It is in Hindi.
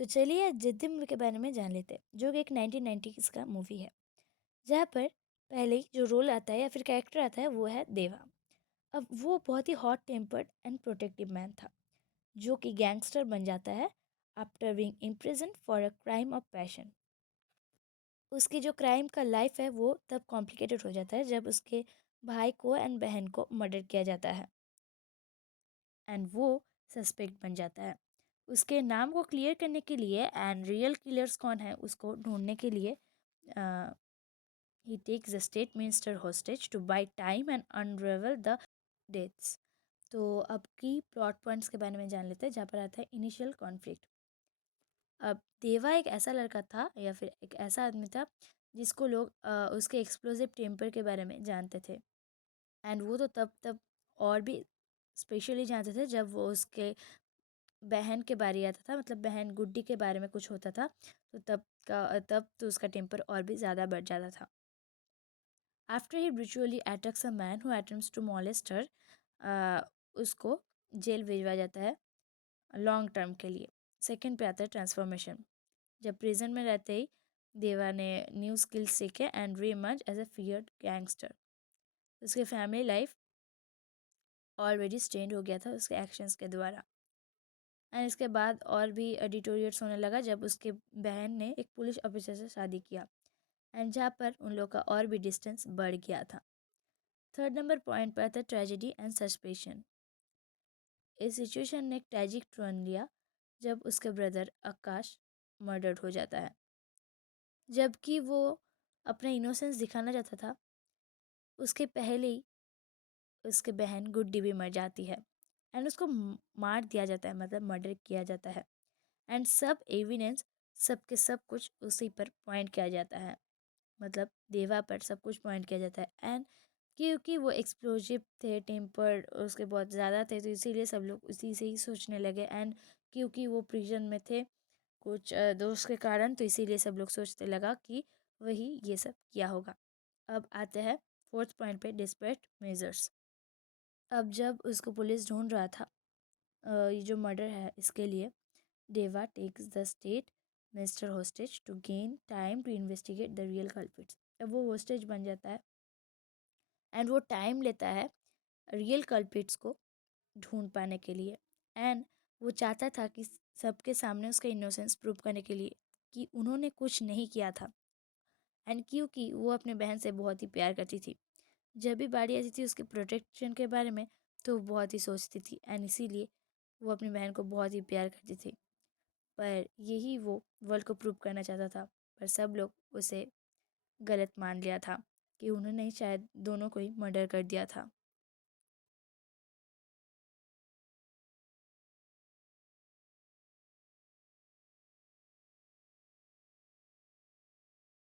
तो चलिए आज जिद्दी मूवी के बारे में जान लेते हैं, जो कि एक 1990s का मूवी है, जहाँ पर पहले जो रोल आता है या फिर कैरेक्टर आता है वो है देवा। अब वो बहुत ही hot tempered and protective man था, जो कि गैंगस्टर बन जाता है after being imprison for a crime of passion. उसकी जो क्राइम का लाइफ है वो तब कॉम्प्लिकेटेड हो जाता है जब उसके भाई को एंड बहन को मर्डर किया जाता है एंड वो सस्पेक्ट बन जाता है। उसके नाम को क्लियर करने के लिए एंड रियल किलर्स कौन है उसको ढूंढने के लिए he takes the state minister hostage to buy time and unravel the dates. तो अब की प्लॉट पॉइंट्स के बारे में जान लेते हैं, जहाँ पर आता है इनिशियल कॉन्फ्लिक्ट। अब देवा एक ऐसा लड़का था या फिर एक ऐसा आदमी था जिसको लोग उसके एक्सप्लोसिव टेम्पर के बारे में जानते थे। एंड वो तो तब तब और भी स्पेशली जानते थे जब वो उसके बहन के बारे आता था, मतलब बहन गुड्डी के बारे में कुछ होता था, तो तब तो उसका टेम्पर और भी ज़्यादा बढ़ जाता था। After he brutally attacks a man who attempts to molest her, उसको जेल भेजवा जाता है लॉन्ग टर्म के लिए। सेकंड पे आता है ट्रांसफॉर्मेशन। जब प्रिजन में रहते ही देवा ने न्यू स्किल्स सीखे and reemerge as a feared gangster. उसके फैमिली लाइफ ऑलरेडी स्टेन्ड हो गया था उसके एक्शंस के द्वारा। एंड इसके बाद और भी एडिटोरियल्स होने लगा जब उसके बहन ने एक पुलिस ऑफिसर से शादी किया, एंड जहाँ पर उन लोग का और भी डिस्टेंस बढ़ गया था। थर्ड नंबर पॉइंट पर था ट्रेजेडी एंड सस्पेशन। इस सिचुएशन ने एक ट्रेजिक टर्न लिया जब उसके ब्रदर आकाश मर्डर्ड हो जाता है। जबकि वो अपना इनोसेंस दिखाना चाहता था, उसके पहले ही उसके बहन गुड्डी भी मर जाती है एंड उसको मार दिया जाता है, मतलब मर्डर किया जाता है। एंड सब एविडेंस, सब के सब कुछ उसी पर पॉइंट किया जाता है, मतलब देवा पर सब कुछ पॉइंट किया जाता है। एंड क्योंकि वो एक्सप्लोजिव थे, टेम्पर उसके बहुत ज़्यादा थे, तो इसीलिए सब लोग उसी से ही सोचने लगे। एंड क्योंकि वो प्रिजन में थे कुछ दोस्त के कारण, तो इसीलिए सब लोग सोचते लगा कि वही ये सब किया होगा। अब आते हैं फोर्थ पॉइंट पे, डिस्परेट मेजर्स। अब जब उसको पुलिस ढूंढ रहा था ये जो मर्डर है इसके लिए, Deva takes the state minister hostage to gain time to investigate the real culprits. अब वो हॉस्टेज बन जाता है एंड वो टाइम लेता है रियल कल्प्रिट्स को ढूंढ पाने के लिए। एंड वो चाहता था कि सबके सामने उसका इनोसेंस प्रूव करने के लिए कि उन्होंने कुछ नहीं किया था। एंड क्योंकि वो अपने बहन से बहुत ही प्यार करती थी, जब भी बारी आती थी उसके प्रोटेक्शन के बारे में तो वो बहुत ही सोचती थी, एंड इसीलिए वो अपनी बहन को बहुत ही प्यार करती थी। पर यही वो वर्ल्ड को प्रूव करना चाहता था, पर सब लोग उसे गलत मान लिया था कि उन्होंने शायद दोनों को ही मर्डर कर दिया था।